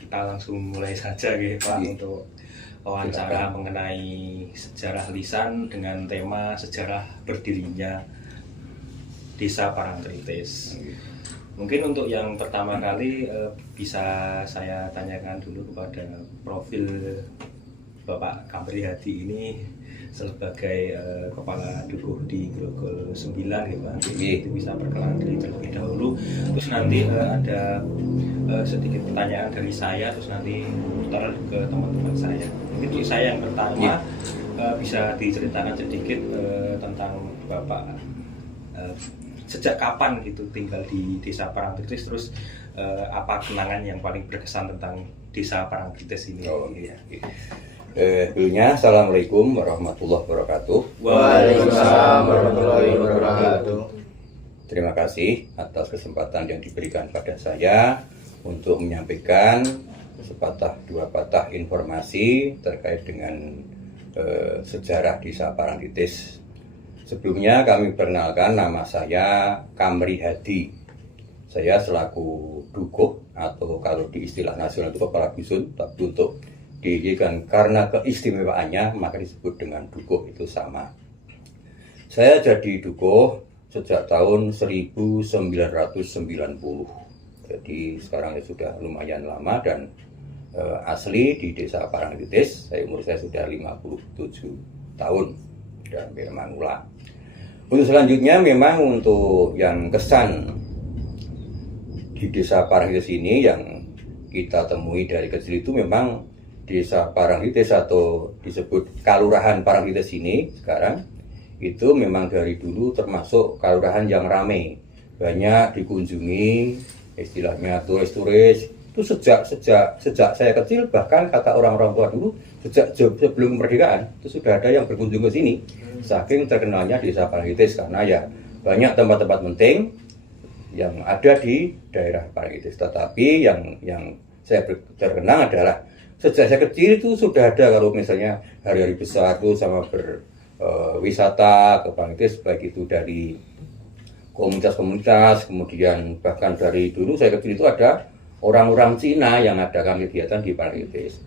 kita langsung mulai saja gitu Pak untuk wawancara mengenai sejarah lisan dengan tema sejarah berdirinya Desa Parangtritis. Mungkin untuk yang pertama kali bisa saya tanyakan dulu kepada profil Bapak Kamri Hadi ini sebagai kepala dukuh di Grogol 9 gitu Pak. Itu bisa perkenalan diri terlebih dahulu. Terus nanti ada sedikit pertanyaan dari saya, terus nanti putar ke teman-teman saya. Mungkin untuk saya yang pertama bisa diceritakan sedikit tentang Bapak sejak kapan gitu tinggal di Desa Parangtritis, terus apa kenangan yang paling berkesan tentang Desa Parangtritis ini? Dulunya Assalamualaikum warahmatullahi wabarakatuh. Waalaikumsalam warahmatullahi wabarakatuh. Terima kasih atas kesempatan yang diberikan pada saya untuk menyampaikan sepatah dua patah informasi terkait dengan sejarah Desa Parangtritis. Sebelumnya kami perkenalkan, nama saya Kamri Hadi. Saya selaku dukuh atau kalau di istilah nasional itu kepala dusun, tapi untuk dijadikan karena keistimewaannya maka disebut dengan dukuh itu sama. Saya jadi dukuh sejak tahun 1990. Jadi sekarang sudah lumayan lama dan asli di Desa Parangtritis. Umur saya sudah 57 tahun dan memang ulang. Untuk selanjutnya memang untuk yang kesan di Desa Parangtritis ini yang kita temui dari kecil itu memang Desa Parangtritis atau disebut Kalurahan Parangtritis ini sekarang itu memang dari dulu termasuk kalurahan yang ramai, banyak dikunjungi, istilahnya turis-turis. Itu sejak saya kecil, bahkan kata orang-orang tua dulu sejak sebelum kemerdekaan itu sudah ada yang berkunjung ke sini. Saking terkenalnya Desa Parangtritis karena ya banyak tempat-tempat penting yang ada di daerah Parangtritis. Tetapi yang saya terkenang adalah sejak saya kecil itu sudah ada kalau misalnya hari-hari besar itu sama berwisata ke Parangtritis, baik itu dari komunitas-komunitas, kemudian bahkan dari dulu saya kecil itu ada orang-orang Cina yang adakan kegiatan di Parangtritis.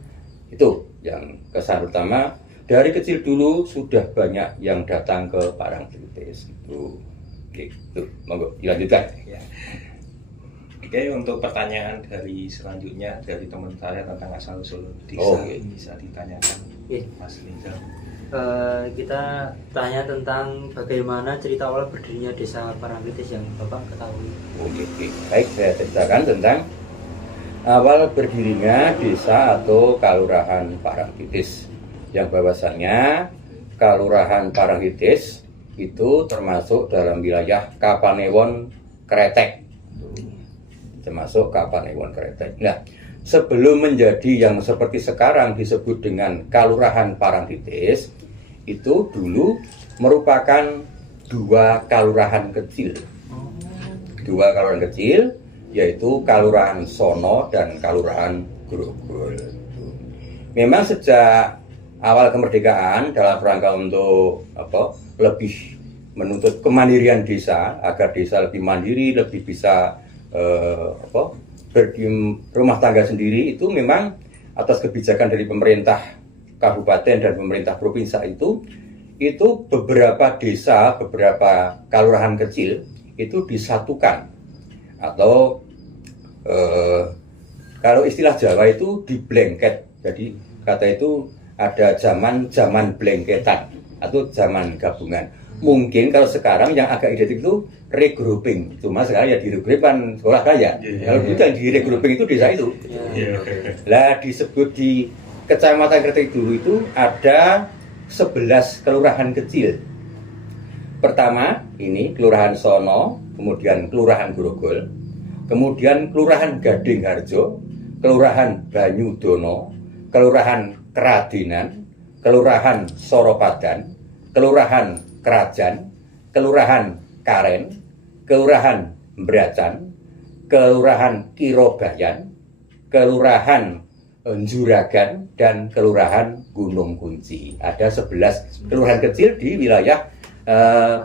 Itu yang kesan utama, dari kecil dulu sudah banyak yang datang ke Parangtritis gitu. Monggo dilanjutkan. Ya. Oke, untuk pertanyaan dari selanjutnya dari teman saya tentang asal usul desa bisa ditanyakan Mas Linjal. Kita tanya tentang bagaimana cerita awal berdirinya Desa Parangtritis yang Bapak ketahui. Oke. Baik, saya ceritakan tentang awal berdirinya desa atau Kalurahan Parangtritis. Yang bahwasannya Kalurahan Parangtritis itu termasuk dalam wilayah Kapanewon Kretek. Termasuk Kapanewon Kretek. Nah, sebelum menjadi yang seperti sekarang disebut dengan Kalurahan Parangtritis, itu dulu merupakan dua kalurahan kecil. Dua kalurahan kecil, yaitu Kalurahan Sono dan Kalurahan Grogol. Memang sejak awal kemerdekaan dalam rangka untuk lebih menuntut kemandirian desa, agar desa lebih mandiri, lebih bisa rumah tangga sendiri, itu memang atas kebijakan dari pemerintah kabupaten dan pemerintah provinsi itu beberapa desa, beberapa kalurahan kecil itu disatukan atau kalau istilah Jawa itu diblengket. Jadi kata itu ada zaman blengketan atau zaman gabungan. Mungkin kalau sekarang yang agak identik itu regrouping, cuma sekarang ya di regrouping sekolah kaya. Kalau dulu yang di regrouping itu desa itu. Lah disebut di Kecamatan Kretek dulu itu ada 11 kelurahan kecil. Pertama ini Kelurahan Sono, kemudian Kelurahan Grogol, kemudian Kelurahan Gading Harjo, Kelurahan Banyudono, Kelurahan Keradenan, Kelurahan Soropadan, Kelurahan Kerajaan, Kelurahan Karen, Kelurahan Bracan, Kelurahan Kirobayan, Kelurahan Juragan, dan Kelurahan Gunung Kunci. Ada 11 kelurahan kecil di wilayah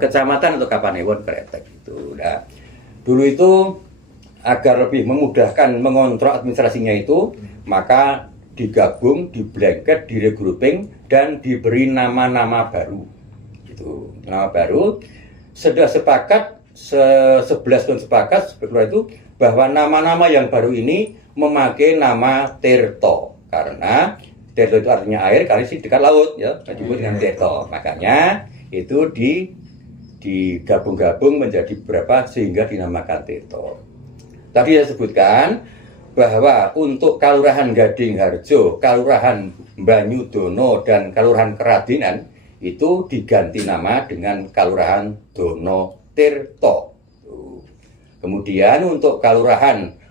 kecamatan atau Kapanewon Kretek itu. Nah, dulu itu agar lebih memudahkan mengontrol administrasinya itu, maka digabung, di blanket, di regrouping, dan diberi nama-nama baru. Itu nama baru. Sudah sepakat, 11 pun sepakat seperti itu, bahwa nama-nama yang baru ini memakai nama Tirto, karena Tirto itu artinya air, karena sih dekat laut, ya, disebut dengan Tirto. Makanya itu digabung-gabung menjadi berapa sehingga dinamakan Tirto. Tadi saya sebutkan bahwa untuk Kalurahan Gading Harjo, Kalurahan Banyudono, dan Kalurahan Keradinan itu diganti nama dengan Kalurahan Dono Tirto. Kemudian untuk Kalurahan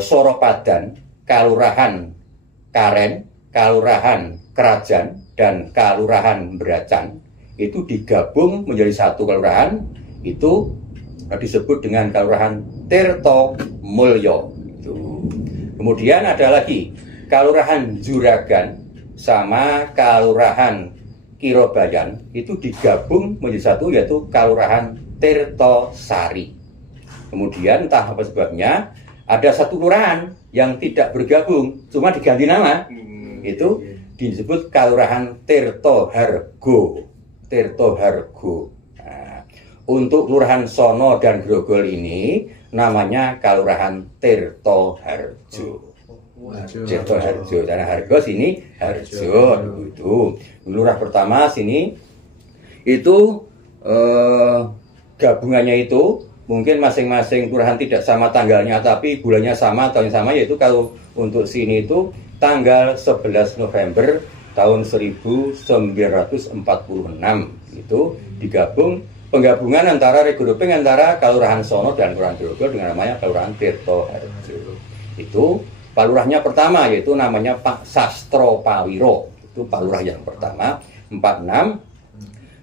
Soropadan, Kalurahan Karen, Kalurahan Kerajaan, dan Kalurahan Bracan itu digabung menjadi satu kelurahan, itu disebut dengan Kalurahan Tirto Mulyo. Kemudian ada lagi Kalurahan Juragan sama Kalurahan Kirobayan itu digabung menjadi satu, yaitu Kalurahan Tirto Sari. Kemudian entah apa sebabnya ada satu kelurahan yang tidak bergabung, cuma diganti nama, itu disebut Kalurahan Tirto Hargo. Tirto Hargo. Nah, untuk Kelurahan Sono dan Grogol ini namanya Kalurahan Tirto Harjo. Tirto Harjo, karena Hargo sini Harjo itu. Lurah pertama sini itu gabungannya itu mungkin masing-masing kelurahan tidak sama tanggalnya, tapi bulannya sama, tahunnya sama, yaitu kalau untuk sini itu tanggal 11 November tahun 1946 itu digabung, penggabungan antara regrouping antara Kalurahan Sono dan Kelurahan Grogol dengan namanya Kalurahan Tirto Harjo. Itu Pak Lurahnya pertama, yaitu namanya Pak Sastro Pawiro. Itu Pak Lurah yang pertama 46.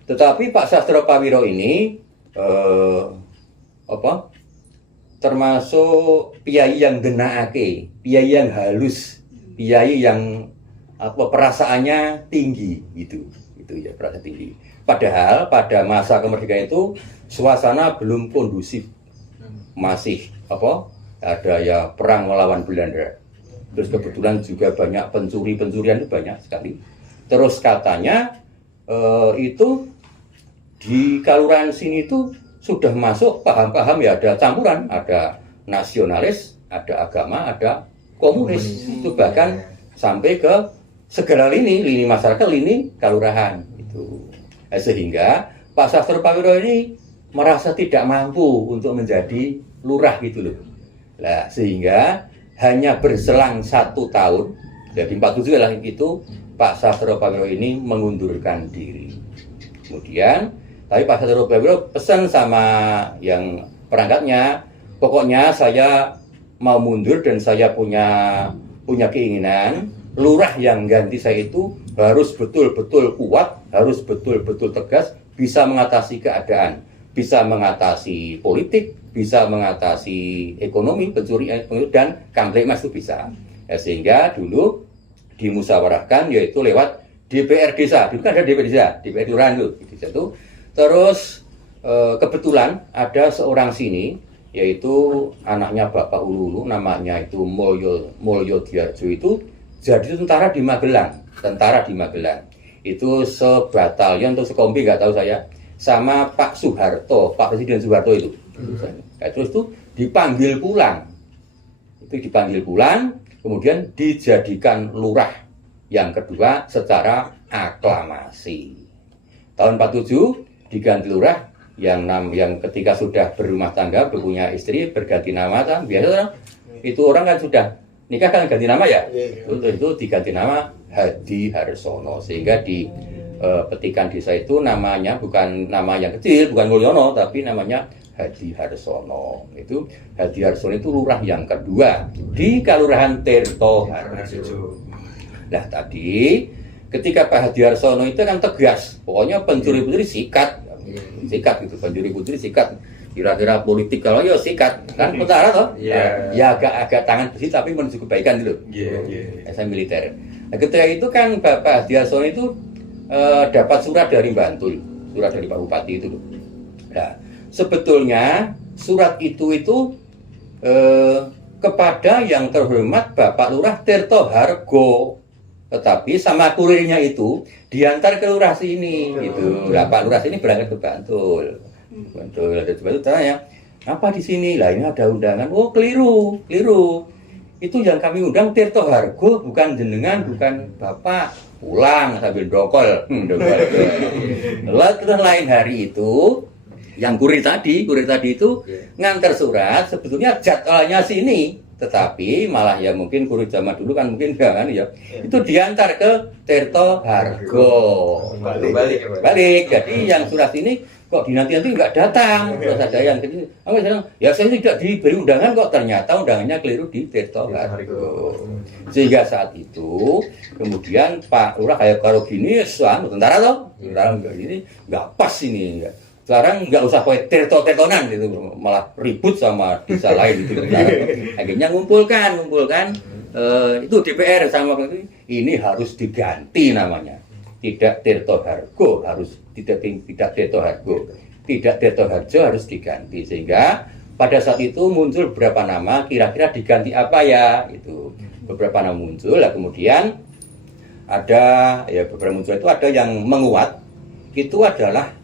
Tetapi Pak Sastro Pawiro ini termasuk piyai yang genaake, piyai yang halus, piyai yang perasaannya tinggi, itu ya, perasaan tinggi. Padahal pada masa kemerdekaan itu suasana belum kondusif, masih ada ya perang melawan Belanda. Terus kebetulan juga banyak pencurian itu banyak sekali. Terus katanya itu di Kalurahan sini itu sudah masuk paham-paham, ya ada campuran, ada nasionalis, ada agama, ada komunis. Itu bahkan sampai ke segala lini masyarakat, lini kalurahan itu. Sehingga Pak Sastro Pawiro ini merasa tidak mampu untuk menjadi lurah gitu loh. Nah, sehingga hanya berselang 1 tahun, jadi 47 lah itu, Pak Sastro Pawiro ini mengundurkan diri. Kemudian tapi Pak Sastro Pawiro pesan sama yang perangkatnya, pokoknya saya mau mundur dan saya punya keinginan lurah yang ganti saya itu harus betul-betul kuat, harus betul-betul tegas, bisa mengatasi keadaan, bisa mengatasi politik, bisa mengatasi ekonomi, pencurian, dan kamtipmas itu bisa. Ya, sehingga dulu dimusyawarahkan, yaitu lewat DPR desa. Dulu kan ada DPR desa, DPR kelurahan itu. Terus kebetulan ada seorang sini, yaitu anaknya Bapak Ululu, namanya itu Mulyo Diarjo, itu jadi tentara di Magelang. Itu sebatalion atau sekompi nggak tahu saya, sama Pak Soeharto, Pak Presiden Soeharto itu. Terus itu dipanggil pulang. Kemudian dijadikan lurah yang kedua secara aklamasi. Tahun 47 diganti lurah yang ketika sudah berumah tangga, punya istri, berganti nama. Biasa itu orang kan sudah nikah kan ganti nama ya. Itu diganti nama Hadi Harsono, sehingga di petikan desa itu namanya bukan nama yang kecil, bukan Mulyono, tapi namanya Hadi Harsono. Itu Hadi Harsono itu lurah yang kedua di Kalurahan Tirto Harjo. Nah, tadi ketika Pak Hadi Harsono itu kan tegas, pokoknya pencuri-pencuri sikat gitu, pencuri-pencuri sikat. Kira-kira politik kalau ya sikat kan tentara toh, ya agak tangan besi tapi menuju kebaikan gitu. Saya militer. Nah, ketika itu kan Bapak Hadi Harsono itu dapat surat dari Bantul, surat dari Pak Bupati itu loh. Nah, sebetulnya surat itu kepada yang terhormat Bapak Lurah Tirto Hargo, tetapi sama kurirnya itu diantar ke lurah sini gitu. Nah, Pak Lurah sini berangkat ke Bantul. Bantul ada coba itu tanya, apa di sini? Lah ini ada undangan. Oh, keliru. Itu yang kami undang Tirto Hargo, bukan jenengan, bukan Bapak. Pulang sambil dokol. Lalu terus lain hari itu yang kurir tadi itu ngantar surat sebetulnya jadwalnya sini, tetapi malah ya mungkin kurir zaman dulu kan mungkin enggak kan ya, itu diantar ke Tirto Hargo. Balik. Jadi yang surat ini kok dinanti-nanti enggak datang. Terus ada yang gini, ya saya tidak diberi undangan kok, ternyata undangannya keliru di Tirto Hargo. Sehingga saat itu kemudian Pak Lurah kayak karo gini, tentara enggak gini, enggak pas ini. Sekarang nggak usah pakai terto-tertonan gitu, malah ribut sama desa lain gitu. Akhirnya ngumpulkan itu DPR sama ini harus diganti namanya. Tidak Tirto Hargo, harus tidak Tirto Hargo, tidak Tirto Harjo, harus diganti. Sehingga pada saat itu muncul beberapa nama, kira-kira diganti apa ya? Itu beberapa nama muncul. Lah kemudian ada ya beberapa muncul itu ada yang menguat, itu adalah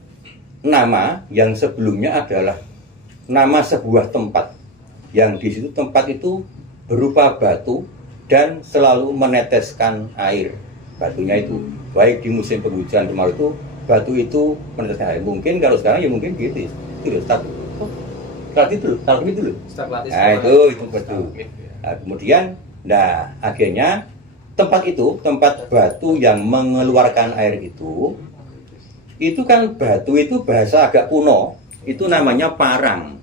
nama yang sebelumnya adalah nama sebuah tempat yang di situ tempat itu berupa batu dan selalu meneteskan air. Batunya itu baik di musim penghujan kemarau itu batu itu meneteskan air. Mungkin kalau sekarang ya mungkin gitu. Itu loh start itu loh. Nah, itu betul. Nah, kemudian akhirnya tempat batu yang mengeluarkan air itu kan batu itu bahasa agak kuno, itu namanya parang.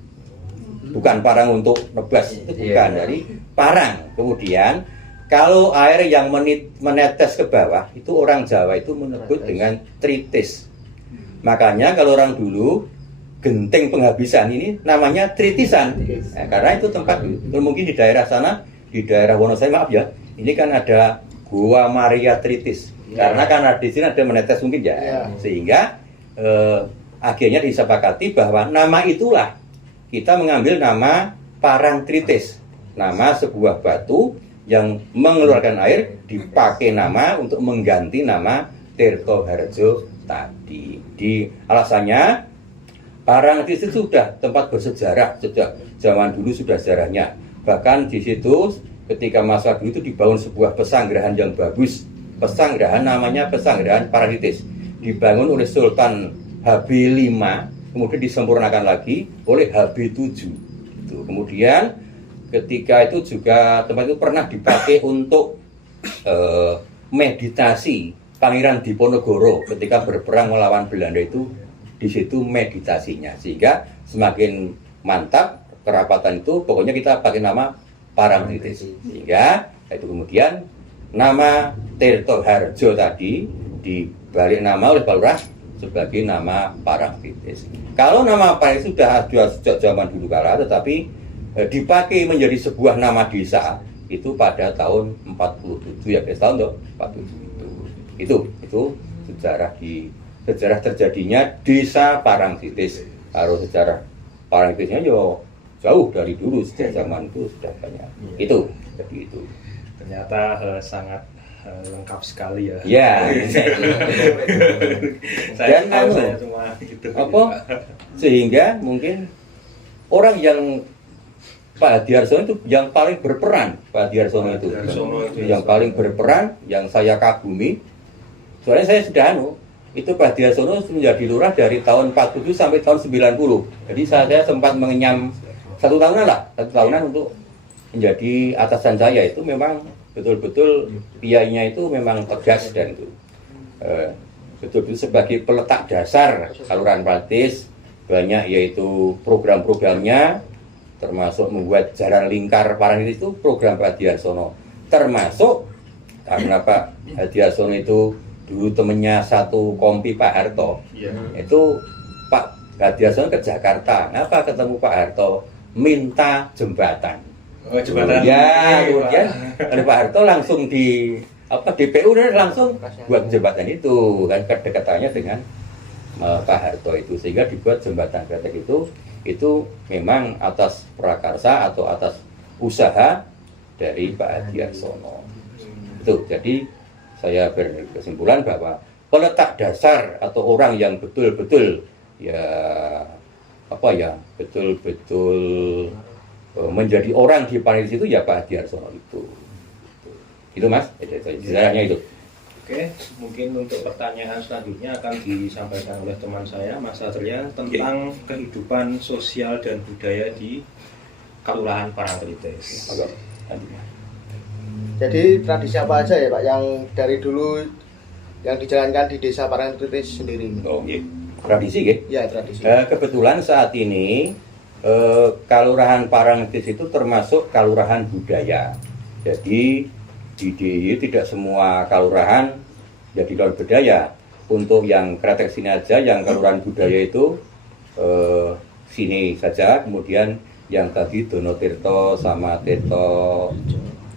Bukan parang untuk nebas, itu bukan, dari parang. Kemudian kalau air yang menetes ke bawah, itu orang Jawa itu menyebut dengan tritis. Makanya kalau orang dulu genting penghabisan ini namanya tritisan. Nah, karena itu tempat, mungkin di daerah sana, di daerah Wonosari, maaf ya, ini kan ada Gua Maria Tritis. Karena di sini ada menetes mungkin ya. Sehingga akhirnya disepakati bahwa nama itulah kita mengambil nama Parang Tritis, nama sebuah batu yang mengeluarkan air, dipakai nama untuk mengganti nama Tirto Harjo tadi. Di alasannya Parang Tritis itu sudah tempat bersejarah, sejak zaman dulu sudah sejarahnya. Bahkan di situ ketika masa dulu itu dibangun sebuah pesanggerahan yang bagus. Pesanggerahan namanya Pesanggerahan Parangtritis, dibangun oleh Sultan HB5, kemudian disempurnakan lagi oleh HB7. Itu. Kemudian ketika itu juga tempat itu pernah dipakai untuk meditasi Pangeran Diponegoro ketika berperang melawan Belanda itu, di situ meditasinya, sehingga semakin mantap kerapatan itu. Pokoknya kita pakai nama Parangtritis, sehingga itu kemudian nama Tirto Harjo tadi dibalik nama oleh Pak Lurah sebagai nama Parangtritis. Kalau nama Parangtritis sudah ada sejak zaman dulu kala, tetapi dipakai menjadi sebuah nama desa itu pada tahun 47 ya, tahun 47 itu sejarah terjadinya desa Parangtritis. Kalau sejarah Parangtritisnya yo jauh dari dulu, sejak zaman itu sudah banyak. Itu jadi itu. Ternyata sangat lengkap sekali ya. Ya. saya cuma gitu. Sehingga mungkin orang yang Pak Hadiarsono itu yang paling berperan, Pak Hadiarsono itu yang paling berperan, yang saya kagumi. Soalnya saya sudah itu Pak Hadiarsono menjadi lurah dari tahun 47 sampai tahun 90. Jadi saya sempat mengenyam satu tahunan untuk menjadi atasan saya. Itu memang betul-betul kiainya itu memang tegas, dan itu betul-betul sebagai peletak dasar Kelurahan Parangtritis. Banyak yaitu program-programnya, termasuk membuat jalan lingkar Parangtritis itu program Pak Hadiarsono. Termasuk karena Pak Hadiarsono itu dulu temennya satu kompi Pak Harto. Itu Pak Hadiarsono ke Jakarta. Ngapa ketemu Pak Harto? Minta jembatan. Jembatan. Ya, kemudian oleh Pak Harto langsung di DPU dan langsung buat jembatan itu, kan kedekatannya dengan Pak Harto itu, sehingga dibuat jembatan kretek itu itu memang atas prakarsa atau atas usaha dari Pak Adiarsono. Itu jadi saya berkesimpulan bahwa peletak dasar atau orang yang betul-betul betul-betul menjadi orang di Panitis itu ya Pak Adiarsono itu Mas, sejarahnya itu. Oke, mungkin untuk pertanyaan selanjutnya akan disampaikan oleh teman saya, Mas Satria, tentang kehidupan sosial dan budaya di Kelurahan Parangtritis. Jadi tradisi apa aja ya Pak yang dari dulu yang dijalankan di Desa Parangtritis sendiri? Oh, iya. Tradisi ya? Ya, tradisi. Kebetulan saat ini Kelurahan Parangtritis itu termasuk kelurahan budaya. Jadi di DIY tidak semua kelurahan jadi kelurahan budaya. Untuk yang kretek sini aja, yang kelurahan budaya itu sini saja. Kemudian yang tadi Donotirto sama Tirto,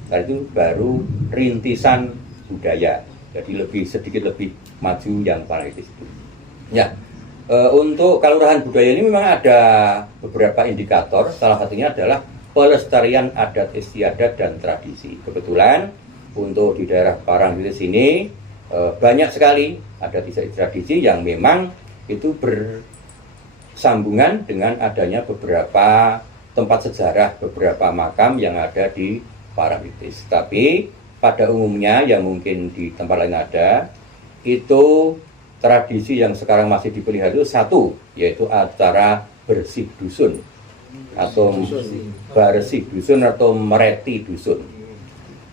nah itu baru rintisan budaya. Jadi sedikit lebih maju yang Parangtritis itu. Ya, untuk kelurahan budaya ini memang ada beberapa indikator. Salah satunya adalah pelestarian adat istiadat dan tradisi. Kebetulan untuk di daerah Parangtritis ini banyak sekali adat istiadat tradisi yang memang itu bersambungan dengan adanya beberapa tempat sejarah, beberapa makam yang ada di Parangtritis. Tapi pada umumnya yang mungkin di tempat lain ada, itu tradisi yang sekarang masih dipelihara itu satu, yaitu acara bersih dusun atau bersih dusun atau mereti dusun.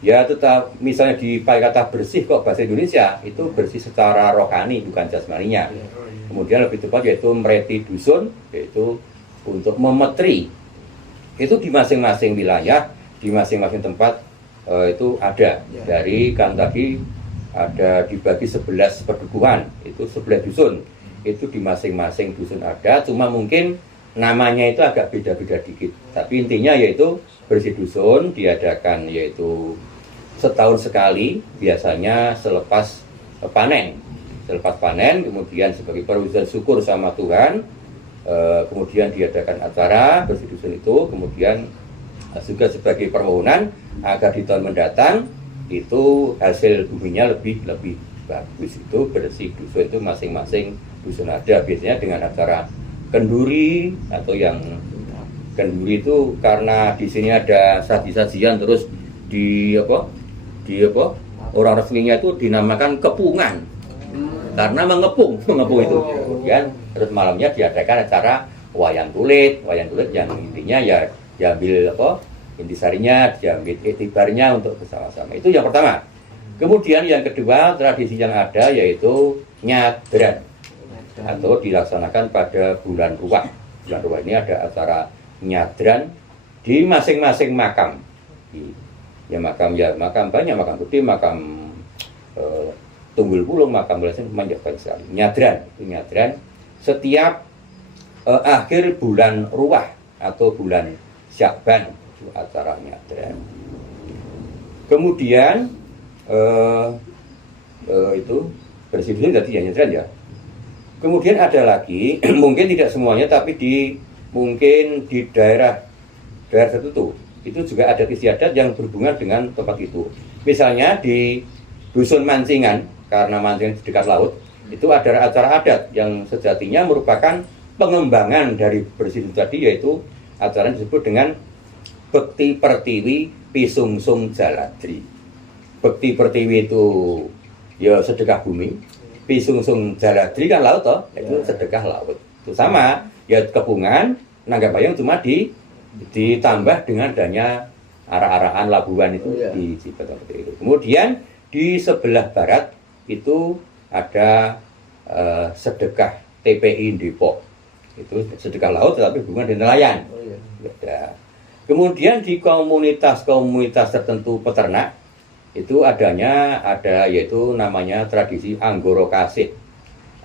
Ya tetap misalnya dipakai kata bersih kok bahasa Indonesia itu bersih secara rohani bukan jasmaninya. Kemudian lebih tepat yaitu mereti dusun, yaitu untuk memetri. Itu di masing-masing wilayah, di masing-masing tempat itu ada. Dari kan tadi ada dibagi 11 perdukuhan, itu 11 dusun. Itu di masing-masing dusun ada, cuma mungkin namanya itu agak beda-beda dikit. Tapi intinya yaitu bersih dusun diadakan yaitu setahun sekali, biasanya selepas panen. Selepas panen, kemudian sebagai perwujudan syukur sama Tuhan, kemudian diadakan acara bersih dusun itu, kemudian juga sebagai permohonan agar di tahun mendatang itu hasil buminya lebih bagus. Itu bersih dusun itu masing-masing dusun ada, biasanya dengan acara kenduri atau yang kenduri itu karena di sini ada saji-sajian terus orang resminya itu dinamakan kepungan karena mengepung itu. Kemudian terus malamnya diadakan acara wayang kulit yang intinya ya diambil intisarinya, diambil itibarnya untuk bersama-sama. Itu yang pertama. Kemudian yang kedua tradisi yang ada yaitu nyadran atau dilaksanakan pada bulan Ruwah. Bulan Ruwah ini ada acara nyadran di masing-masing makam. Ya makam banyak, makam putih, makam Tunggul Pulung, makam Belasan, banyak sekali. Nyadran, itu nyadran setiap akhir bulan Ruwah atau bulan Syakban itu acara nyadran. Kemudian itu bersih jadi ya nyadran ya. Kemudian ada lagi, mungkin tidak semuanya, tapi mungkin di daerah tertentu itu juga adat istiadat yang berhubungan dengan tempat itu. Misalnya di dusun Mancingan, karena Mancingan di dekat laut, itu ada acara adat yang sejatinya merupakan pengembangan dari bersih tadi, yaitu acara yang disebut dengan Bekti Pertiwi Pisungsung Jaladri. Bekti Pertiwi itu ya sedekah bumi, Pisungsung Jaladri kan laut toh, itu sedekah laut. Itu sama, ya kepungan, Nangga Bayang cuma ditambah dengan adanya arah-arahan labuan itu di Cibeton itu. Kemudian di sebelah barat itu ada sedekah TPI Depok. Itu sedekah laut tetapi hubungan dengan nelayan. Ya. Kemudian di komunitas tertentu peternak itu ada yaitu namanya tradisi Anggoro Kasit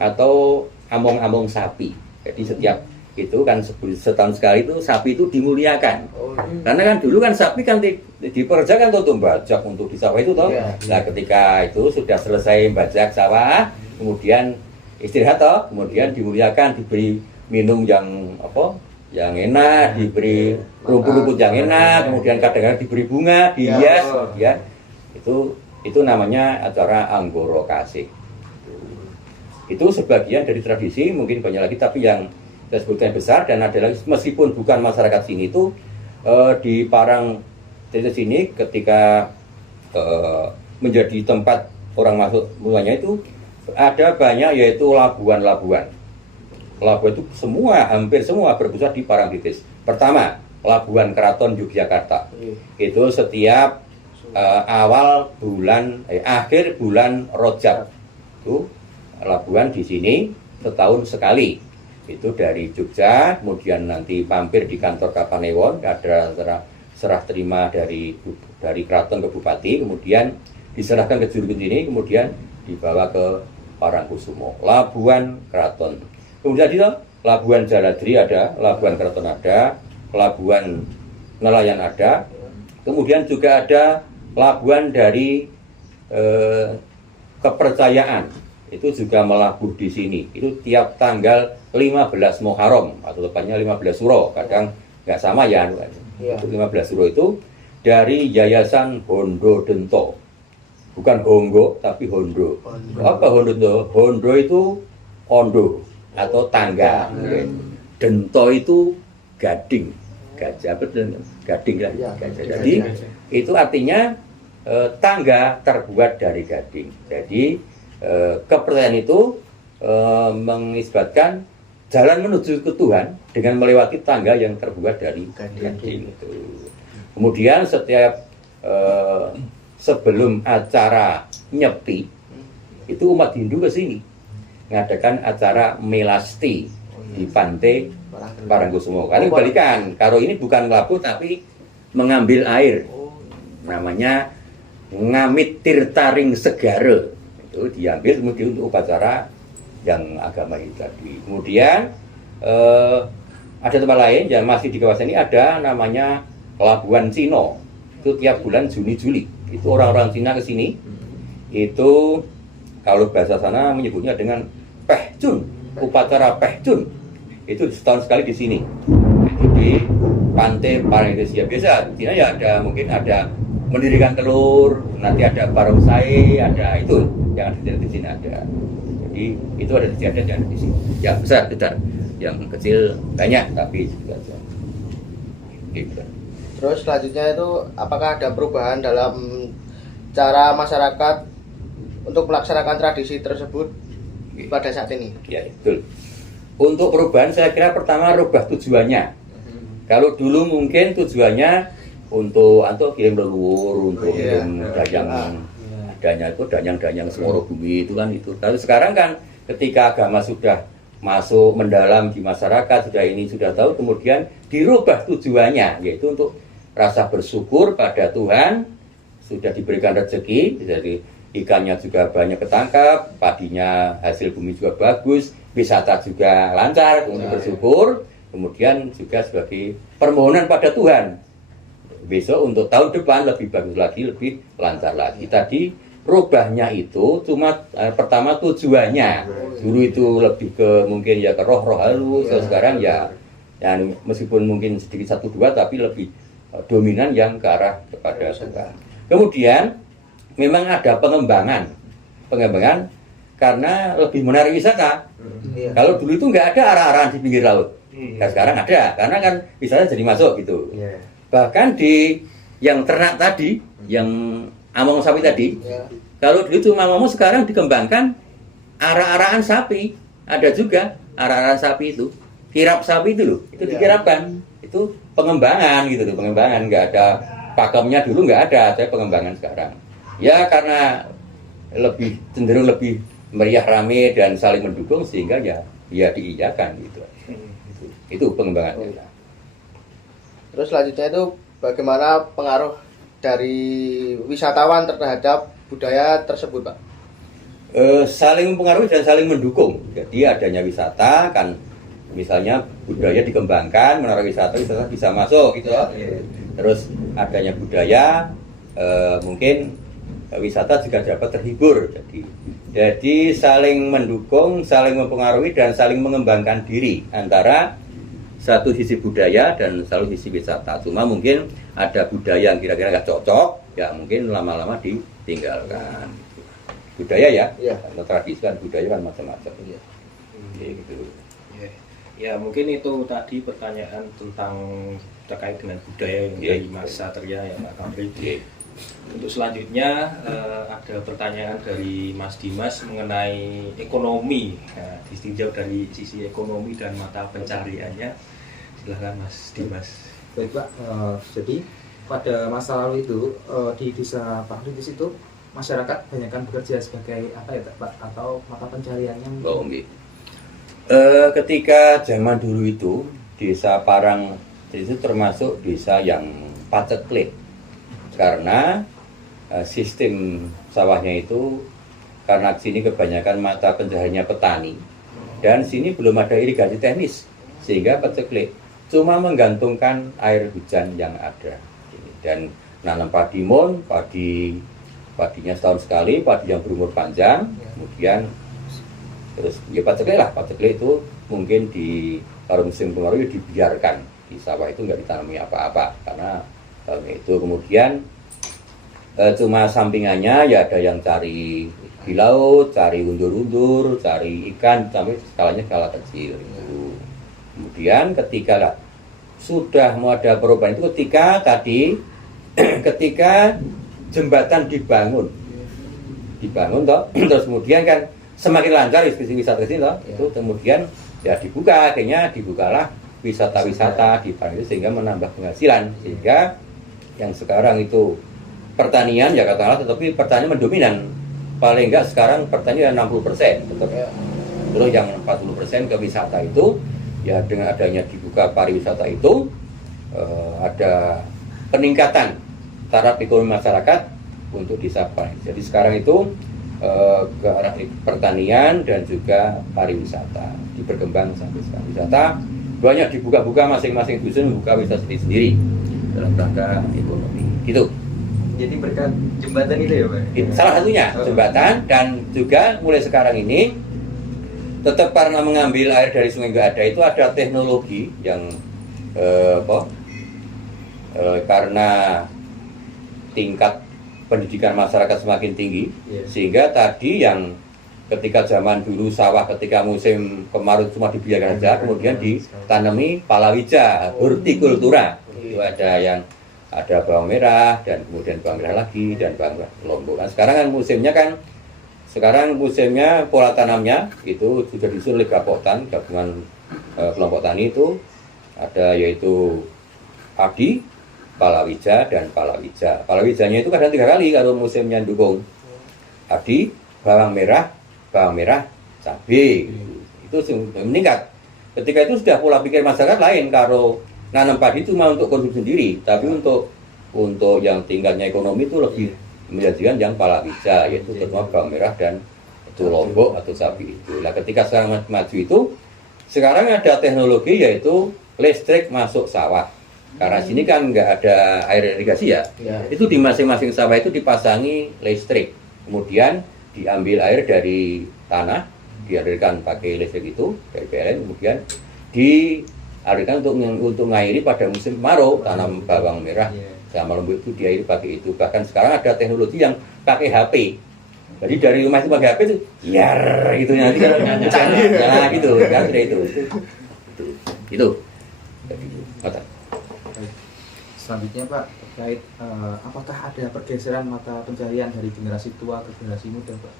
atau among-among sapi. Jadi setiap itu kan setahun sekali itu sapi itu dimuliakan. Karena kan dulu kan sapi kan diperjakan untuk bajak untuk di sawah itu toh. Nah ketika itu sudah selesai bajak sawah, kemudian istirahat toh, kemudian dimuliakan, diberi minum yang yang enak, diberi rumput-rumput yang enak, kemudian kadang-kadang diberi bunga, dihias, kemudian itu namanya acara Anggoro Kasih. Itu sebagian dari tradisi, mungkin banyak lagi, tapi yang saya sebutkan besar. Dan ada lagi, meskipun bukan masyarakat sini itu di Parangtritis sini ketika menjadi tempat orang masuk mulanya itu ada banyak, yaitu labuan-labuan. Labuan itu hampir semua berpusat di Parangtritis. Pertama, Labuan Keraton Yogyakarta. Itu setiap akhir bulan Rajab. Itu labuan di sini setahun sekali. Itu dari Jogja, kemudian nanti mampir di kantor Kapanewon, ada serah terima dari keraton ke bupati, kemudian diserahkan ke juru ini, kemudian dibawa ke Parangkusumo. Labuan Keraton. Kemudian itu Labuan Jaladri ada, Labuan Keraton ada, Labuan Nelayan ada, kemudian juga ada labuan dari kepercayaan. Itu juga melabuh di sini. Itu tiap tanggal 15 Muharram atau tepatnya 15 Suro. Kadang nggak sama ya. Itu 15 Suro itu dari Yayasan Hondo Dento. Bukan Honggo tapi Hondo. Apa Hondo Dento? Hondo itu ondo atau tangga. Dento itu gading. Gajah betul. Gading kan. Gajah. Jadi itu artinya tangga terbuat dari gading. Jadi kepercayaan itu mengisbatkan jalan menuju ke Tuhan dengan melewati tangga yang terbuat dari gading. Kemudian setiap sebelum acara Nyepi itu umat Hindu ke sini mengadakan acara Melasti di pantai Parangkusumo. Karena kebalikan, karo ini bukan labuh tapi mengambil air. Namanya ngamit tirtaring segara. Itu diambil kemudian untuk upacara yang agama itu tadi. Kemudian ada tempat lain yang masih di kawasan ini, ada namanya Labuan Cino. Itu tiap bulan Juni-Juli. Itu orang-orang Cina ke sini. Itu kalau bahasa sana menyebutnya dengan Pehcun, upacara Pehcun. Itu setahun sekali di sini. Itu di pantai Parangtritis. Ya biasa, Cina ya ada, mungkin ada mendirikan telur, nanti ada barongsai, ada itu yang ada di sini ada. Jadi itu ada di adat yang ada di sini. Yang besar besar, yang kecil banyak tapi juga ada. Gitu. Terus selanjutnya itu apakah ada perubahan dalam cara masyarakat untuk melaksanakan tradisi tersebut pada saat ini? Ya betul. Untuk perubahan saya kira pertama rubah tujuannya. Kalau dulu mungkin tujuannya untuk kirim leluhur, untuk kirim dayang, adanya itu danyang semoro bumi itu kan itu. Tapi sekarang kan ketika agama sudah masuk mendalam di masyarakat, sudah tahu, kemudian dirubah tujuannya, yaitu untuk rasa bersyukur pada Tuhan, sudah diberikan rezeki, jadi ikannya juga banyak ketangkap, padinya hasil bumi juga bagus, wisata juga lancar, kemudian bersyukur, kemudian juga sebagai permohonan pada Tuhan. Besok untuk tahun depan lebih bagus lagi, lebih lancar lagi. Tadi rubahnya itu cuma pertama tujuannya. Dulu itu lebih ke mungkin ya ke roh-roh halus, sekarang ya meskipun mungkin sedikit 1-2 tapi lebih dominan yang ke arah kepada Tuhan. Kemudian memang ada pengembangan karena lebih menarik wisata. Kalau dulu itu nggak ada arah-arahan di pinggir laut. Nah, sekarang ada, karena kan wisata jadi masuk gitu. Bahkan di yang ternak tadi, yang among sapi tadi, kalau dulu cuma ngomong, sekarang dikembangkan arah-arahan sapi. Ada juga arah-arahan sapi itu, kirap sapi itu loh, itu dikirapkan. Itu pengembangan gitu loh, pengembangan, nggak ada pakemnya dulu, nggak ada, saya pengembangan sekarang. Ya karena cenderung lebih meriah, rame dan saling mendukung sehingga ya diiyakan gitu. Itu pengembangannya. Terus selanjutnya itu bagaimana pengaruh dari wisatawan terhadap budaya tersebut, Pak? Saling mempengaruhi dan saling mendukung. Jadi adanya wisata kan, misalnya budaya dikembangkan, menara wisata bisa masuk gitu. Terus adanya budaya, mungkin wisata juga dapat terhibur. Jadi saling mendukung, saling mempengaruhi dan saling mengembangkan diri antara satu sisi budaya dan satu sisi wisata. Cuma mungkin ada budaya yang kira-kira nggak cocok, ya mungkin lama-lama ditinggalkan. Budaya ya, Iya. karena tradisi kan budaya kan macam-macam. Iya. Gitu. Ya mungkin itu tadi pertanyaan tentang terkait dengan budaya yang Iya. dari Mas Satria ya Pak Kapri. Oke. Untuk selanjutnya ada pertanyaan dari Mas Dimas mengenai ekonomi. Nah, ditinjau dari sisi ekonomi dan mata pencariannya. Silahkan Mas Dimas. Baik Pak, jadi pada masa lalu itu di desa Parangtritis itu masyarakat banyakkan bekerja sebagai apa ya Pak, atau mata pencariannya? Oh, okay. Ketika zaman dulu itu desa Parangtritis itu termasuk desa yang paceklik karena sistem sawahnya itu karena sini kebanyakan mata pencahariannya petani dan sini belum ada irigasi teknis sehingga paceklik cuma menggantungkan air hujan yang ada dan nanam padimun, padinya setahun sekali, padi yang berumur panjang, kemudian terus ya paceklik itu mungkin kalau musim kemarau dibiarkan di sawah itu nggak ditanami apa-apa karena itu kemudian cuma sampingannya ya ada yang cari di laut, cari undur-undur, cari ikan sampai skala kecil itu. Kemudian ketika sudah mau ada perubahan itu ketika jembatan dibangun toh terus kemudian kan semakin lancar wisata sini loh, itu kemudian ya dibukalah wisata-wisata di Parangtritis sehingga menambah penghasilan sehingga yang sekarang itu pertanian ya katakanlah tetapi pertanian mendominan paling enggak sekarang pertanian 60% tetap terus yang 40% ke wisata itu ya dengan adanya dibuka pariwisata itu ada peningkatan taraf ekonomi masyarakat untuk desa Parangtritis. Jadi sekarang itu ke arah pertanian dan juga pariwisata diperkembang sampai sekarang. Wisata banyak dibuka-buka masing-masing dusun membuka wisata sendiri dalam rangka ekonomi. Gitu. Jadi berkat jembatan itu ya Pak? Salah satunya jembatan dan juga mulai sekarang ini tetap karena mengambil air dari sungai nggak ada itu ada teknologi yang karena tingkat pendidikan masyarakat semakin tinggi sehingga tadi yang ketika zaman dulu sawah ketika musim kemarau cuma dibiarkan saja kemudian ditanami palawija hortikultura itu ada bawang merah dan kemudian bawang merah lagi dan bawang lombok. Nah, sekarang musimnya pola tanamnya itu sudah disusun oleh Gapoktan gabungan kelompok tani itu ada yaitu padi, palawija dan palawija. Palawijanya itu kadang 3 kali kalau musimnya dukung. Padi, bawang merah, cabai. Itu meningkat. Ketika itu sudah pola pikir masyarakat lain kalau nanam padi itu cuma untuk konsumsi sendiri, tapi untuk yang tingkatnya ekonomi itu lebih menjadikan yang palawija yaitu terutama bawang merah dan itu lombok atau cabai itu. Nah, ketika sekarang maju itu sekarang ada teknologi yaitu listrik masuk sawah. Karena sini kan nggak ada air irigasi ya. Itu di masing-masing sawah itu dipasangi listrik. Kemudian diambil air dari tanah, dialirkan pakai listrik itu dari PLN, kemudian dialirkan untuk mengairi pada musim kemarau tanam bawang merah sama lombok itu diairi pakai itu. Bahkan sekarang ada teknologi yang pakai HP. Jadi dari rumah itu pakai HP itu, gitu nanti kan canggih. Nah gitu, kan sudah itu. Jadi, mata. Selanjutnya Pak, terkait apakah ada pergeseran mata pencarian dari generasi tua ke generasi muda Pak?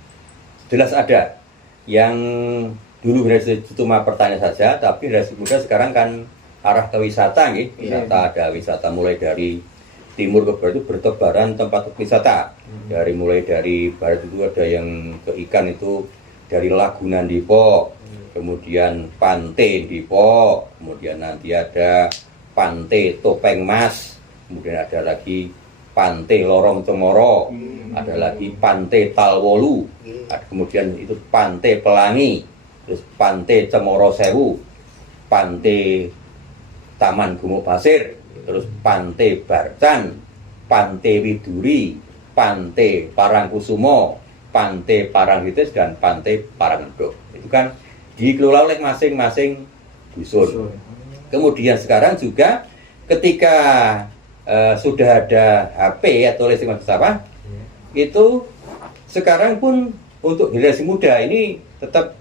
Jelas ada. Yang dulu generasi itu cuma pertanian saja, tapi generasi muda sekarang kan arah ke wisata nih. Wisata ada wisata mulai dari timur ke barat itu bertebaran tempat wisata. Mulai dari barat itu ada yang ke ikan itu dari Lagunan Depok, kemudian Pantai Depok, kemudian nanti ada Pantai Topeng Mas, kemudian ada lagi Pantai Lorong Cemoro, ada lagi Pantai Talwolu, kemudian itu Pantai Pelangi, terus Pantai Cemoro Sewu, Pantai Taman Gumuk Pasir, terus Pantai Barcan, Pantai Widuri, Pantai Parangkusumo, Pantai Parangtritis dan Pantai Parangendok. Itu kan dikelola oleh masing-masing dusun. Kemudian sekarang juga ketika sudah ada HP atau listrik sawah, itu sekarang pun untuk generasi muda ini tetap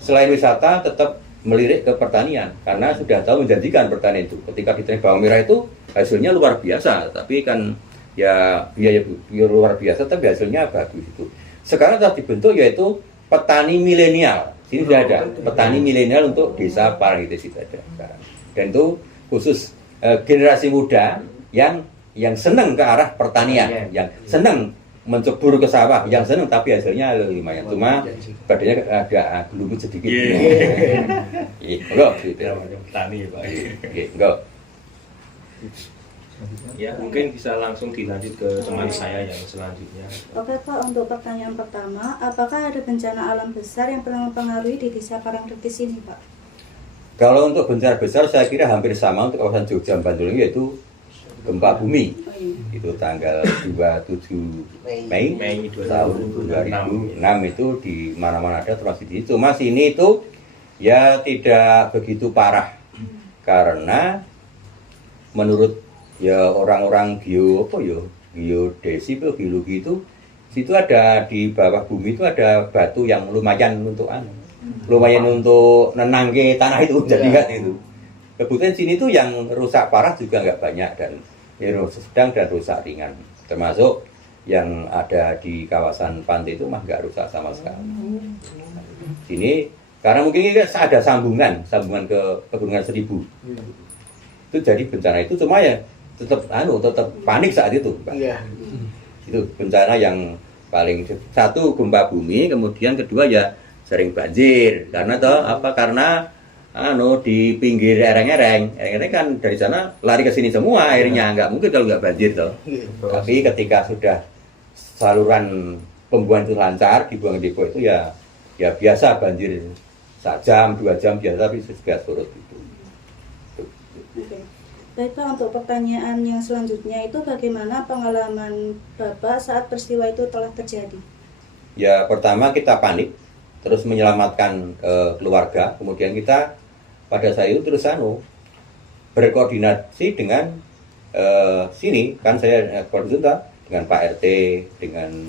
selain wisata tetap melirik ke pertanian karena sudah tahu menjanjikan pertanian itu. Ketika kita bawang merah itu hasilnya luar biasa, tapi kan ya biaya luar biasa, tapi hasilnya bagus itu. Sekarang telah dibentuk yaitu petani milenial. Sini sudah ada petani milenial untuk desa Parangtritis itu ada sekarang. Dan itu khusus generasi muda yang senang ke arah pertanian, yang senang mencebur ke sawah, yang senang tapi hasilnya lumayan. Cuma badannya agak gelundut sedikit. Enggak gitu. Petani Pak. Enggak. Ya mungkin bisa langsung dilanjut ke teman saya yang selanjutnya. Oke Pak, untuk pertanyaan pertama, apakah ada bencana alam besar yang pernah mempengaruhi di desa Parangtritis ini Pak? Kalau untuk bencana besar saya kira hampir sama untuk kawasan Jogja Bantul ini, yaitu gempa bumi. Itu tanggal 27 Mei tahun 2006 itu di mana-mana ada termasuk di sini. Cuma sini itu ya tidak begitu parah karena menurut ya orang-orang geodesi itu geologi itu situ ada di bawah bumi itu ada batu yang lumayan untuk nenangke tanah itu jadi kan itu. Kebetulan sini tuh yang rusak parah juga nggak banyak dan rusak sedang dan rusak ringan. Termasuk yang ada di kawasan pantai itu mah nggak rusak sama sekali. Sini karena mungkin ini ada sambungan ke Pegunungan Seribu. Itu jadi bencana itu cuma ya tetap panik saat itu. Iya. Itu bencana yang paling satu gempa bumi, kemudian kedua ya sering banjir karena di pinggir ereng-ereng kan dari sana lari ke sini semua airnya, nggak mungkin kalau nggak banjir toh. Tapi ketika sudah saluran pembuangan itu lancar dibuang depo itu ya biasa banjir 1 jam 2 jam biasa, tapi sudah surut itu. Oke. Baik Pak, untuk pertanyaan yang selanjutnya itu bagaimana pengalaman Bapak saat peristiwa itu telah terjadi? Ya pertama kita panik, terus menyelamatkan keluarga, kemudian kita pada saat itu terus berkoordinasi dengan sini kan saya konsulta dengan Pak RT,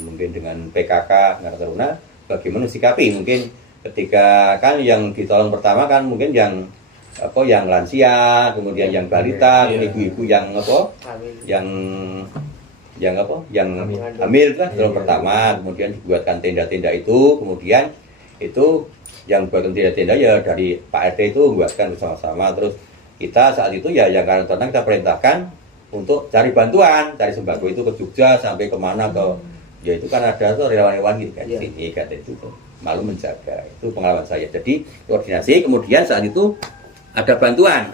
mungkin dengan PKK, dengan Taruna, bagaimana sikapi mungkin ketika kan yang ditolong pertama kan mungkin yang lansia, kemudian yang balita, ibu-ibu yang hamil itu kan ditolong pertama, kemudian dibuatkan tenda-tenda itu, kemudian itu yang buat tenda-tenda ya dari Pak RT itu buatkan bersama-sama. Terus kita saat itu ya yang karena kita perintahkan untuk cari bantuan, cari sembako itu ke Jogja sampai kemana ya itu kan ada tuh relawan-relawan gitu kan di sini kata itu malu menjaga. Itu pengalaman saya. Jadi koordinasi, kemudian saat itu ada bantuan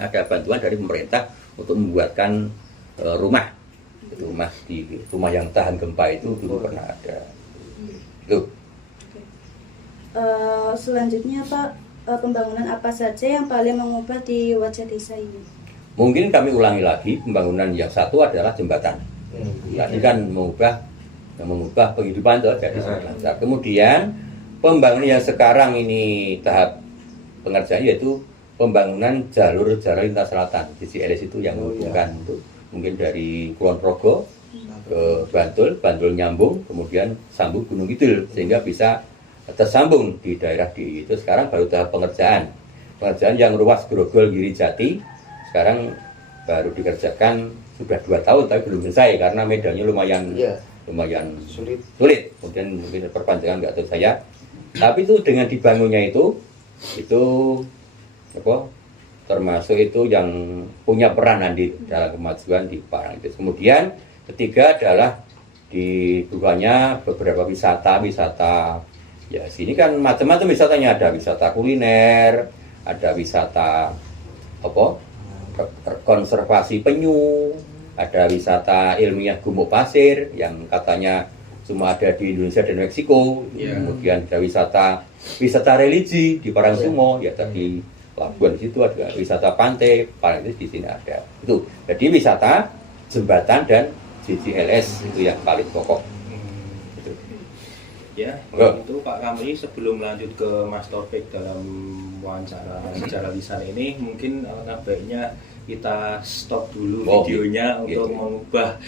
dari pemerintah untuk membuatkan rumah yang tahan gempa itu dulu pernah ada. Itu. Selanjutnya Pak, pembangunan apa saja yang paling mengubah di wajah desa ini? Mungkin kami ulangi lagi, pembangunan yang satu adalah jembatan. Tadi kan mengubah penghidupan itu jadi sangat lancar. Kemudian pembangunan yang sekarang ini tahap pengerjaan yaitu pembangunan jalur lintas selatan JCLS itu yang menghubungkan untuk mungkin dari Kulon Progo ke Bantul nyambung, kemudian sambung Gunung Kidul sehingga bisa tersambung di daerah itu. Sekarang baru tahap pengerjaan yang ruas Grogol Giri Jati sekarang baru dikerjakan sudah 2 tahun tapi belum selesai karena medannya lumayan sulit. Kemudian mungkin perpanjangan nggak tahu saya. Tapi itu dengan dibangunnya itu termasuk itu yang punya peranan di dalam kemajuan di Parangtritis. Kemudian ketiga adalah dibukanya beberapa wisata. Ya sini kan macam-macam wisatanya, ada wisata kuliner, ada wisata konservasi penyu, ada wisata ilmiah gumuk pasir yang katanya cuma ada di Indonesia dan Meksiko. Kemudian ada wisata religi di Parangsumo, ya tadi Labuan di situ ada wisata pantai, Parangtritis di sini ada. Itu. Jadi wisata, jembatan dan JCLS itu yang paling pokok. Ya, Enggak. itu Pak Kamli, sebelum lanjut ke Mas Taufik dalam wawancara secara lisan ini, mungkin alangkah baiknya kita stop dulu videonya untuk mengubah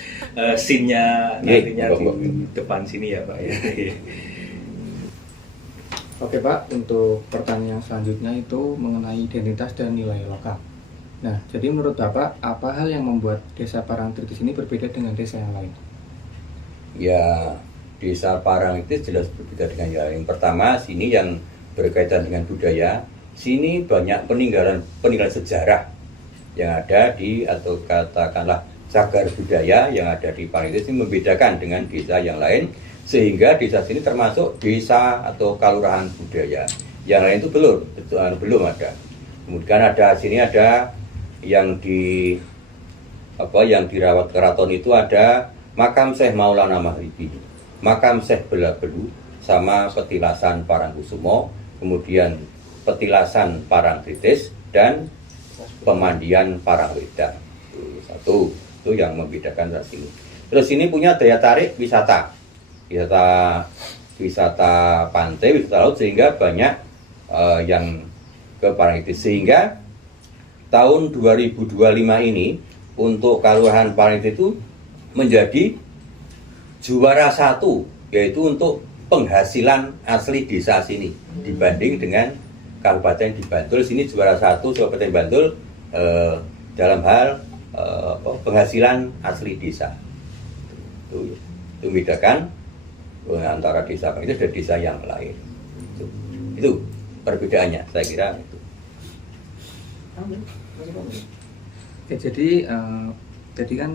scene-nya nantinya di depan sini ya Pak ya. Oke Pak, untuk pertanyaan selanjutnya itu mengenai identitas dan nilai lokal. Nah, jadi menurut Bapak, apa hal yang membuat desa Parangtritis ini berbeda dengan desa yang lain? Ya, desa Parangtritis jelas berbeda dengan yang lain. Pertama, sini yang berkaitan dengan budaya, sini banyak peninggalan sejarah yang ada di, atau katakanlah cagar budaya yang ada di Parangtritis ini membedakan dengan desa yang lain, sehingga desa sini termasuk desa atau kelurahan budaya. Yang lain itu belum ada. Kemudian ada sini ada yang dirawat keraton itu ada makam Syekh Maulana Maghribi, makam Syekh Belabelu, sama petilasan Parangkusumo, kemudian petilasan Parangtritis dan pemandian Parangweda. Itu satu, itu yang membedakan dari sini. Terus ini punya daya tarik wisata pantai, wisata laut, sehingga banyak yang ke Parangtritis. Sehingga tahun 2025 ini untuk Kelurahan Parangtritis itu menjadi juara 1, yaitu untuk penghasilan asli desa sini dibanding dengan kabupaten di Bantul. Sini juara 1 kabupaten Bantul dalam hal penghasilan asli desa. Itu membedakan antara desa Parangtritis dan desa yang lain. Itu perbedaannya, saya kira itu. Oke, jadi kan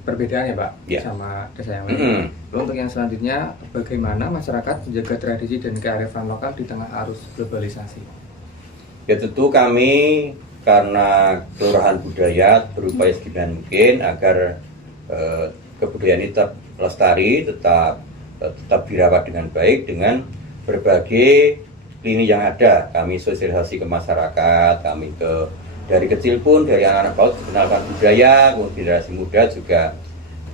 perbedaan ya Pak sama desa yang lain. Lalu untuk yang selanjutnya, bagaimana masyarakat menjaga tradisi dan kearifan lokal di tengah arus globalisasi? Ya tentu kami karena kelurahan budaya berupaya segini mungkin agar kebudayaan ini tetap lestari, tetap dirawat dengan baik dengan berbagai lini yang ada. Kami sosialisasi ke masyarakat, kami dari kecil pun, dari anak-anak PAUD kenalkan budaya, kemudian generasi muda juga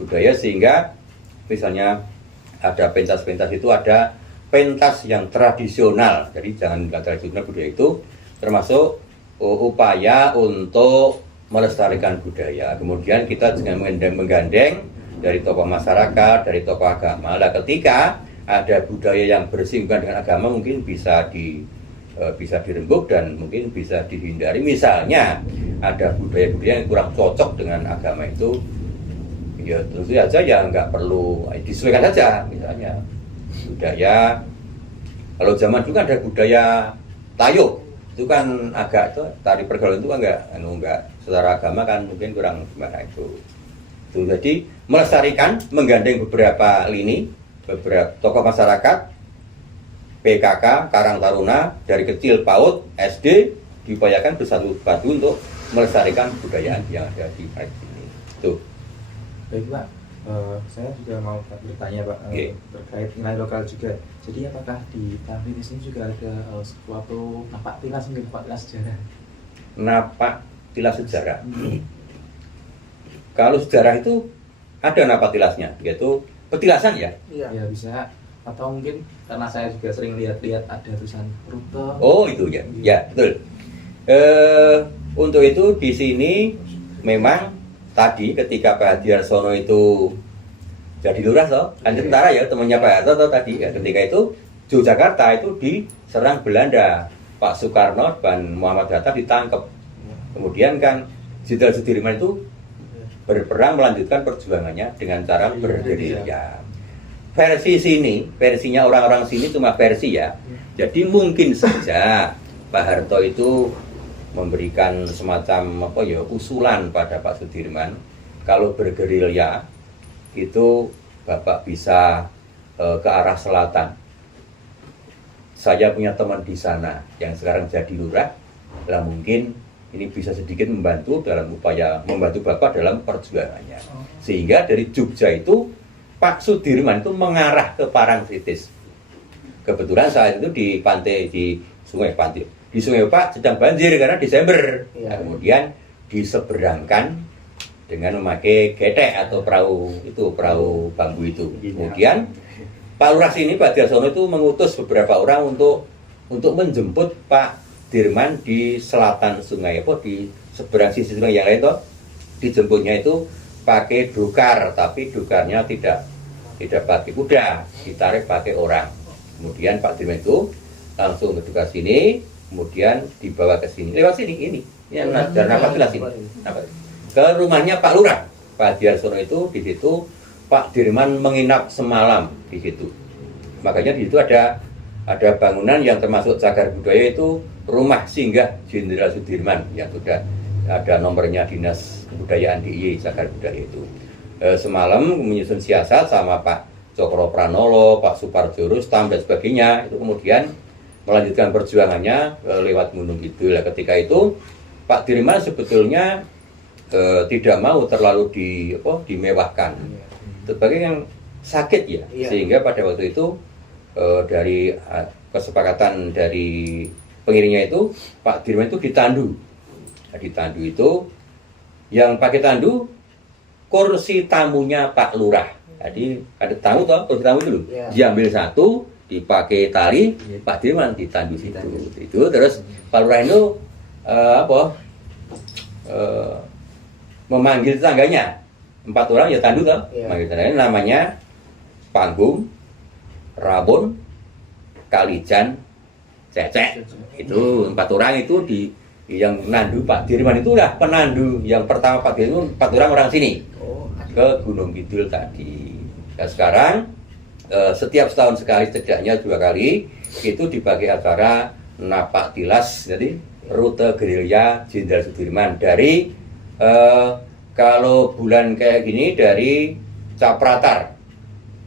budaya, sehingga misalnya ada pentas-pentas itu ada pentas yang tradisional. Jadi jangan bilang tradisional, budaya itu termasuk upaya untuk melestarikan budaya. Kemudian kita juga menggandeng dari tokoh masyarakat, dari tokoh agama. Nah, ketika ada budaya yang bersinggungan dengan agama, mungkin bisa dirembuk dan mungkin bisa dihindari. Misalnya ada budaya-budaya yang kurang cocok dengan agama itu, ya tentu saja ya nggak perlu disesuaikan saja. Misalnya budaya, kalau zaman dulu kan ada budaya Tayo, itu kan agak itu tari pergaulan itu kan nggak secara agama kan mungkin kurang gimana itu. Jadi melestarikan, menggandeng beberapa lini, beberapa tokoh masyarakat, PKK, Karang Taruna, dari kecil PAUD, SD, diupayakan bersatu padu untuk melestarikan kebudayaan yang ada di Parangtritis ini. Tuh. Baik Pak, saya juga mau bertanya Pak terkait nilai lokal juga. Jadi apakah di Parangtritis ini juga ada suatu napak tilas, mungkin napak tilas sejarah? Napak tilas sejarah. Kalau sejarah itu ada napak tilasnya, yaitu petilasan ya. Ya bisa. Atau mungkin karena saya juga sering lihat-lihat ada tulisan rute. Oh itu ya, ya betul. Untuk itu di sini memang tadi ketika Pak Hadiarsono itu jadi lurah kan tentara ya, temannya Pak Harto tadi ya, ketika itu Yogyakarta itu diserang Belanda, Pak Soekarno dan Muhammad Hatta ditangkap. Kemudian kan Jenderal Sudirman itu berperang melanjutkan perjuangannya dengan cara bergerilya. Versi sini, versinya orang-orang sini cuma versi ya. Jadi mungkin saja Pak Harto itu memberikan semacam usulan pada Pak Sudirman, kalau bergerilya itu Bapak bisa ke arah selatan. Saya punya teman di sana yang sekarang jadi lurah, lah mungkin ini bisa sedikit membantu dalam upaya membantu Bapak dalam perjuangannya. Sehingga dari Jogja itu Pak Sudirman itu mengarah ke Parangtritis. Kebetulan saat itu di pantai, di Sungai Pak sedang banjir karena Desember. Nah, kemudian diseberangkan dengan memakai getek atau perahu bambu itu. Kemudian Pak Lurah sini, Pak Diarsono itu mengutus beberapa orang untuk menjemput Pak Dirman di selatan sungai, di seberang sisi sungai yang lain toh. Dijemputnya itu pakai dokar, tapi dokarnya tidak pakai kuda, ditarik pakai orang. Kemudian Pak Dirman itu langsung ke dokar sini, kemudian dibawa ke sini, lewat sini ini yang dari Napatilas ini, ke rumahnya Pak Lurah. Pak Diarsono itu di situ Pak Dirman menginap semalam di situ. Makanya di situ ada bangunan yang termasuk cagar budaya, itu rumah singgah Jenderal Sudirman yang sudah ada nomornya Dinas Kebudayaan DIY cagar budaya itu. Semalam menyusun siasat sama Pak Cokro Pranolo, Pak Suparjo Rustam dan sebagainya, itu kemudian melanjutkan perjuangannya lewat Gunung Kidul. Ketika itu Pak Dirman sebetulnya tidak mau terlalu dimewahkan, sebagai yang sakit ya, sehingga pada waktu itu dari kesepakatan dari pengiringnya itu Pak Dirman itu ditandu. Nah, ditandu itu yang pakai tandu kursi tamunya Pak Lurah. Jadi ada tamu toh, kursi tamu dulu diambil satu, dipakai tali, Pak Dirman ditandu situ. Itu terus Pak Lurah itu memanggil tetangganya, 4 orang ya tandu toh, memanggil tetangganya, namanya Panggung, Rabun, Kalijan, Cecek. Itu 4 orang itu yang nandu Pak Dirman itu udah penandu yang pertama Pak Dirman, 4 orang sini ke Gunung Kidul tadi. Nah, sekarang setiap setahun sekali, setidaknya 2 kali itu dipakai acara Napatilas, jadi rute gerilya Jenderal Sudirman dari kalau bulan kayak gini dari Capratar,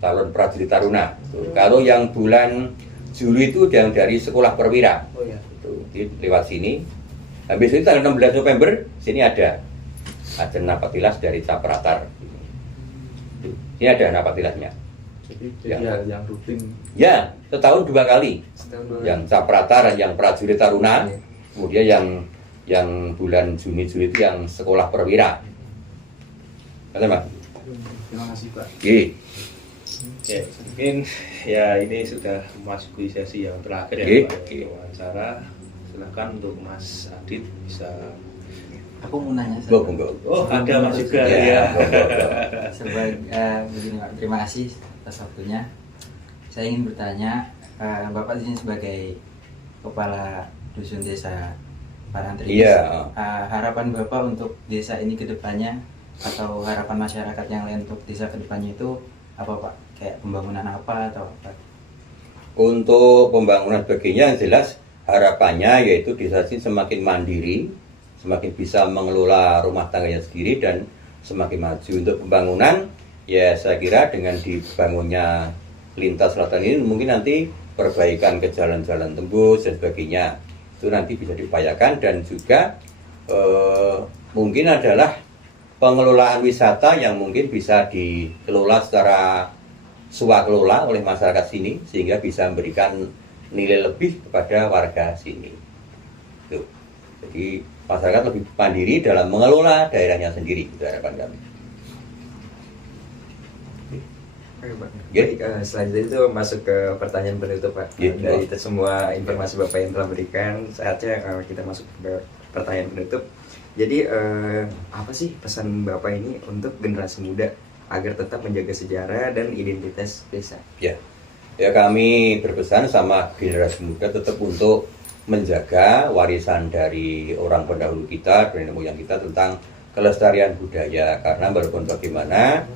calon prajurit taruna. Kalau yang bulan Juli itu yang dari sekolah perwira. Lewat sini. Habis itu tanggal 16 November sini ada Napatilas dari Capratar. Ini ada Napatilasnya. Jadi yang rutin. Ya, setahun 2 kali. Yang Capratar, yang prajurit taruna. Kemudian yang bulan Juni-Juli itu yang sekolah perwira. Terima kasih Pak. Ya, mungkin ya ini sudah memasuki sesi yang terakhir ya Pak, wawancara. Silakan untuk Mas Adit bisa. Aku mau nanya. Oh, ada Mas juga ya. Begini Pak, terima kasih atas waktunya. Saya ingin bertanya, Bapak di sini sebagai kepala dusun desa Parangtritis, harapan Bapak untuk desa ini ke depannya, atau harapan masyarakat yang lain untuk desa ke depannya itu apa Pak? Kayak pembangunan apa atau apa? Untuk pembangunan sebagainya yang jelas harapannya yaitu desa ini semakin mandiri, semakin bisa mengelola rumah tangganya sendiri dan semakin maju. Untuk pembangunan ya saya kira dengan dibangunnya lintas selatan ini mungkin nanti perbaikan ke jalan-jalan tembus dan sebagainya itu nanti bisa diupayakan, dan juga mungkin adalah pengelolaan wisata yang mungkin bisa dikelola secara swakelola oleh masyarakat sini sehingga bisa memberikan nilai lebih kepada warga sini. Tuh. Jadi masyarakat lebih mandiri dalam mengelola daerahnya sendiri, itu harapan kami. Baik, selanjutnya itu masuk ke pertanyaan penutup Pak. Dari semua informasi Bapak yang telah berikan, saatnya kita masuk ke pertanyaan penutup. Jadi apa sih pesan Bapak ini untuk generasi muda agar tetap menjaga sejarah dan identitas desa? Ya kami berpesan sama generasi muda tetap untuk menjaga warisan dari orang pendahulu kita, dari moyang kita tentang kelestarian budaya. Karena walaupun bagaimana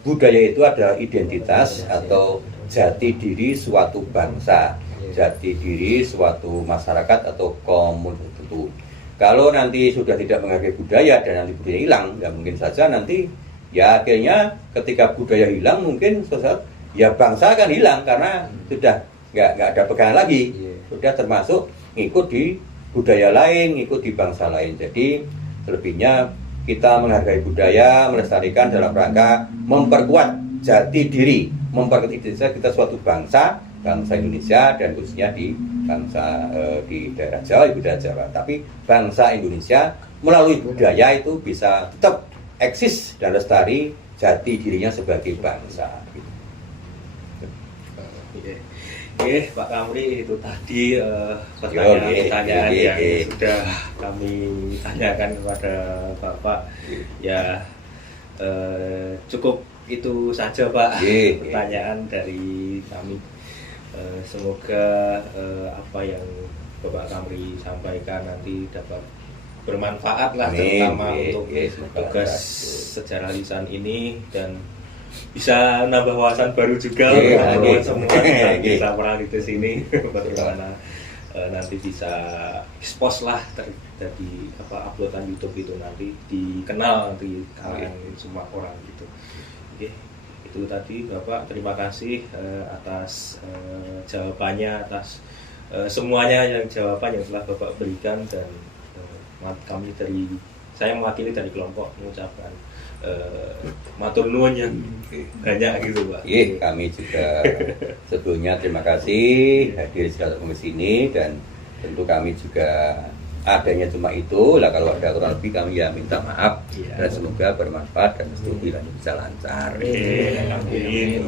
budaya itu ada identitas atau jati diri suatu bangsa, jati diri suatu masyarakat atau komunitas tertentu. Kalau nanti sudah tidak menghargai budaya dan nanti budaya hilang, ya mungkin saja nanti ya akhirnya ketika budaya hilang mungkin sesuatu ya bangsa akan hilang karena sudah nggak ada pegangan lagi, sudah termasuk ngikut di budaya lain, ngikut di bangsa lain. Jadi selebihnya kita menghargai budaya, melestarikan dalam rangka memperkuat jati diri, memperkuat identitas kita suatu bangsa Indonesia, dan khususnya di bangsa di daerah Jawa, budaya Jawa. Tapi bangsa Indonesia melalui budaya itu bisa tetap eksis dan lestari jati dirinya sebagai bangsa. Oke, Pak Kamri, itu tadi pertanyaan-pertanyaan yang sudah kami tanyakan kepada Bapak. Ya, cukup itu saja Pak pertanyaan dari kami. Semoga apa yang Bapak Kamri sampaikan nanti dapat bermanfaat lah, terutama untuk tugas sejarah lisan ini, dan bisa nambah wawasan baru juga buat semua tentang desa Parangtritis ini. Bagaimana nanti bisa expose lah dari uploadan YouTube itu nanti dikenal di kalangan semua orang gitu. Oke, itu tadi Bapak, terima kasih atas jawabannya, atas semuanya jawaban yang telah Bapak berikan, dan saya mewakili dari kelompok mengucapkan matur nuwun yang banyak gitu Pak. Kami juga sebelumnya terima kasih hadir di sini, dan tentu kami juga adanya cuma itu lah, kalau ada kurang lebih kami ya minta maaf, dan semoga bermanfaat dan studi lanjut bisa lancar. Amin.